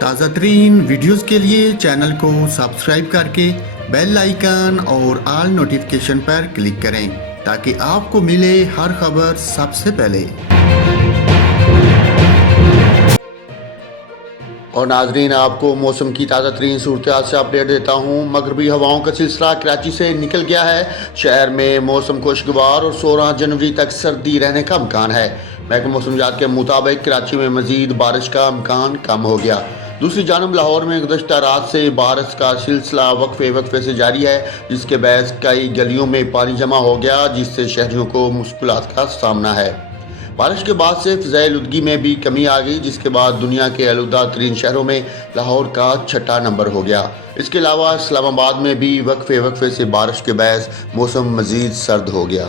تازہ ترین ویڈیوز کے لیے چینل کو سبسکرائب کر کے بیل آئیکن اور آل نوٹیفیکیشن پر کلک کریں تاکہ آپ کو ملے ہر خبر سب سے پہلے۔ اور ناظرین، آپ کو موسم کی تازہ ترین صورتحال سے اپڈیٹ دیتا ہوں۔ مغربی ہواؤں کا سلسلہ کراچی سے نکل گیا ہے۔ شہر میں موسم خوشگوار اور 16 جنوری تک سردی رہنے کا امکان ہے۔ محکمہ موسمیات کے مطابق کراچی میں مزید بارش کا امکان کم ہو گیا۔ دوسری جانب لاہور میں گزشتہ رات سے بارش کا سلسلہ وقفے سے جاری ہے، جس کے باعث کئی گلیوں میں پانی جمع ہو گیا، جس سے شہریوں کو مشکلات کا سامنا ہے۔ بارش کے بعد سے فضائے آلودگی میں بھی کمی آ گئی، جس کے بعد دنیا کے آلودہ ترین شہروں میں لاہور کا 6واں نمبر ہو گیا۔ اس کے علاوہ اسلام آباد میں بھی وقفے سے بارش کے باعث موسم مزید سرد ہو گیا۔